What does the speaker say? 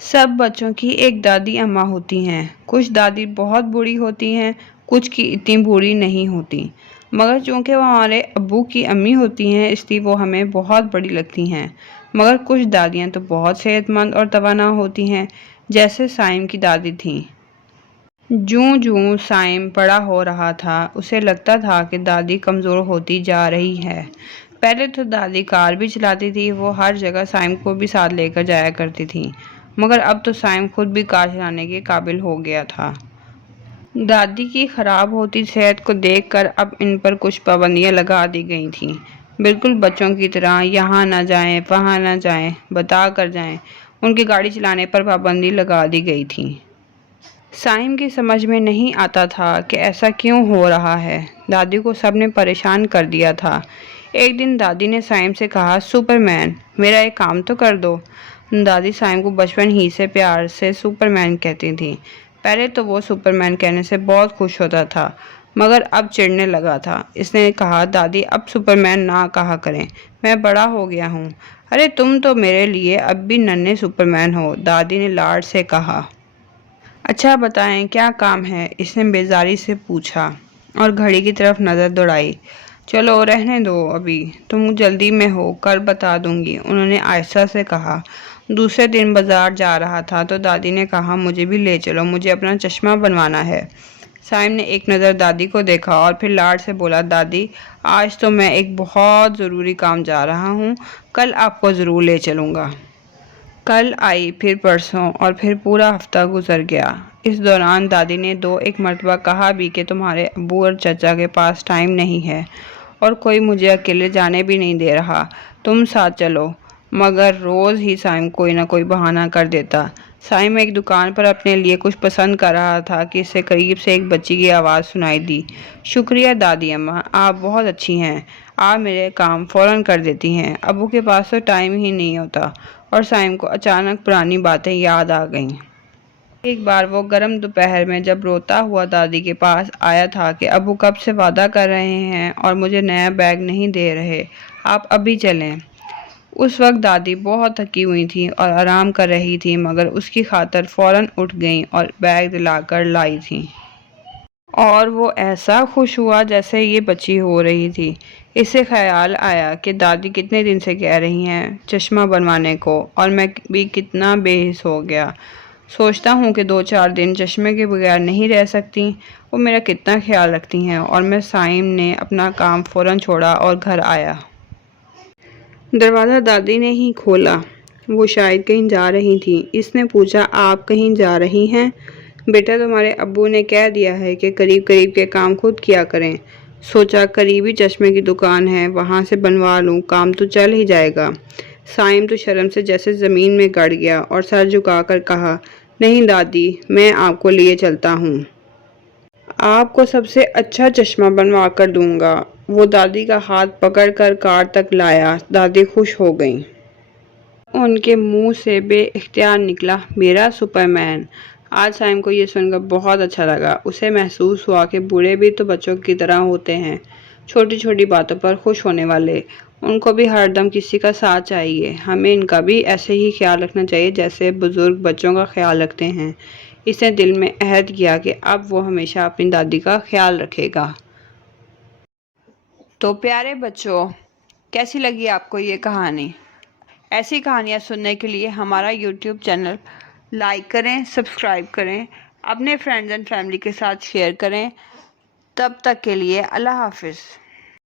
سب بچوں کی ایک دادی اماں ہوتی ہیں۔ کچھ دادی بہت بوڑھی ہوتی ہیں، کچھ کی اتنی بوڑھی نہیں ہوتی، مگر چونکہ وہ ہمارے ابو کی امی ہوتی ہیں اس لیے وہ ہمیں بہت بڑی لگتی ہیں۔ مگر کچھ دادیاں تو بہت صحت مند اور توانا ہوتی ہیں، جیسے سائم کی دادی تھیں۔ جوں جوں سائم بڑا ہو رہا تھا، اسے لگتا تھا کہ دادی کمزور ہوتی جا رہی ہے۔ پہلے تو دادی کار بھی چلاتی تھی، وہ ہر جگہ سائم کو بھی ساتھ لے کر جایا کرتی تھی، مگر اب تو سائم خود بھی کار چلانے کے قابل ہو گیا تھا۔ دادی کی خراب ہوتی صحت کو دیکھ کر اب ان پر کچھ پابندیاں لگا دی گئی تھیں، بالکل بچوں کی طرح یہاں نہ جائیں، وہاں نہ جائیں، بتا کر جائیں۔ ان کی گاڑی چلانے پر پابندی لگا دی گئی تھی۔ سائم کی سمجھ میں نہیں آتا تھا کہ ایسا کیوں ہو رہا ہے، دادی کو سب نے پریشان کر دیا تھا۔ ایک دن دادی نے سائم سے کہا، سپر مین، میرا ایک کام تو کر دو۔ دادی سائم کو بچپن ہی سے پیار سے سپر مین کہتی تھی۔ پہلے تو وہ سپر مین کہنے سے بہت خوش ہوتا تھا، مگر اب چڑھنے لگا تھا۔ اس نے کہا، دادی اب سپر مین نہ کہا کریں، میں بڑا ہو گیا ہوں۔ ارے تم تو میرے لیے اب بھی ننھے سپر مین ہو، دادی نے لاڈ سے کہا۔ اچھا بتائیں کیا کام ہے، اس نے بیزاری سے پوچھا اور گھڑی کی طرف نظر دوڑائی۔ چلو رہنے دو، ابھی تم جلدی میں ہو، کل بتا دوں گی، انہوں نے آہستہ سے کہا۔ دوسرے دن بازار جا رہا تھا تو دادی نے کہا، مجھے بھی لے چلو، مجھے اپنا چشمہ بنوانا ہے۔ سائم نے ایک نظر دادی کو دیکھا اور پھر لاڈ سے بولا، دادی آج تو میں ایک بہت ضروری کام جا رہا ہوں، کل آپ کو ضرور لے چلوں گا۔ کل آئی، پھر پرسوں، اور پھر پورا ہفتہ گزر گیا۔ اس دوران دادی نے دو ایک مرتبہ کہا بھی کہ تمہارے ابو اور چچا کے پاس ٹائم نہیں ہے اور کوئی مجھے اکیلے جانے بھی نہیں دے رہا، تم ساتھ چلو، مگر روز ہی سائم کوئی نہ کوئی بہانہ کر دیتا۔ سائم ایک دکان پر اپنے لیے کچھ پسند کر رہا تھا کہ اسے قریب سے ایک بچی کی آواز سنائی دی، شکریہ دادی اماں، آپ بہت اچھی ہیں، آپ میرے کام فوراً کر دیتی ہیں، ابو کے پاس تو ٹائم ہی نہیں ہوتا۔ اور سائم کو اچانک پرانی باتیں یاد آ گئیں۔ ایک بار وہ گرم دوپہر میں جب روتا ہوا دادی کے پاس آیا تھا کہ ابو کب سے وعدہ کر رہے ہیں اور مجھے نیا بیگ نہیں دے رہے، آپ ابھی چلیں۔ اس وقت دادی بہت تھکی ہوئی تھیں اور آرام کر رہی تھیں، مگر اس کی خاطر فوراً اٹھ گئیں اور بیگ دلا کر لائی تھیں۔ اور وہ ایسا خوش ہوا جیسے یہ بچی ہو رہی تھی۔ اسے خیال آیا کہ دادی کتنے دن سے کہہ رہی ہیں چشمہ بنوانے کو، اور میں بھی کتنا بے حس ہو گیا۔ سوچتا ہوں کہ 2-4 دن چشمے کے بغیر نہیں رہ سکتی، وہ میرا کتنا خیال رکھتی ہیں۔ اور میں سائم نے اپنا کام فوراً چھوڑا اور گھر آیا۔ دروازہ دادی نے ہی کھولا، وہ شاید کہیں جا رہی تھیں۔ اس نے پوچھا، آپ کہیں جا رہی ہیں؟ بیٹا تمہارے ابو نے کہہ دیا ہے کہ قریب قریب کے کام خود کیا کریں۔ سوچا قریبی چشمے کی دکان ہے، وہاں سے بنوا لوں، کام تو چل ہی جائے گا۔ سائم تو شرم سے جیسے زمین میں گڑ گیا اور سر جھکا کر کہا، نہیں دادی، میں آپ کو لیے چلتا ہوں۔ آپ کو سب سے اچھا چشمہ بنوا کر دوں گا۔ وہ دادی کا ہاتھ پکڑ کر کار تک لایا۔ دادی خوش ہو گئیں۔ ان کے منہ سے بے اختیار نکلا، میرا سپر مین۔ آج سائم کو یہ سن کر بہت اچھا لگا۔ اسے محسوس ہوا کہ بوڑھے بھی تو بچوں کی طرح ہوتے ہیں، چھوٹی چھوٹی باتوں پر خوش ہونے والے۔ ان کو بھی ہر دم کسی کا ساتھ چاہیے، ہمیں ان کا بھی ایسے ہی خیال رکھنا چاہیے جیسے بزرگ بچوں کا خیال رکھتے ہیں۔ اس نے دل میں عہد کیا کہ اب وہ ہمیشہ اپنی دادی کا خیال رکھے گا۔ تو پیارے بچوں، کیسی لگی آپ کو یہ کہانی؟ ایسی کہانیاں سننے کے لیے ہمارا یوٹیوب چینل لائک کریں، سبسکرائب کریں، اپنے فرینڈز اینڈ فیملی کے ساتھ شیئر کریں۔ تب تک کے لیے اللہ حافظ۔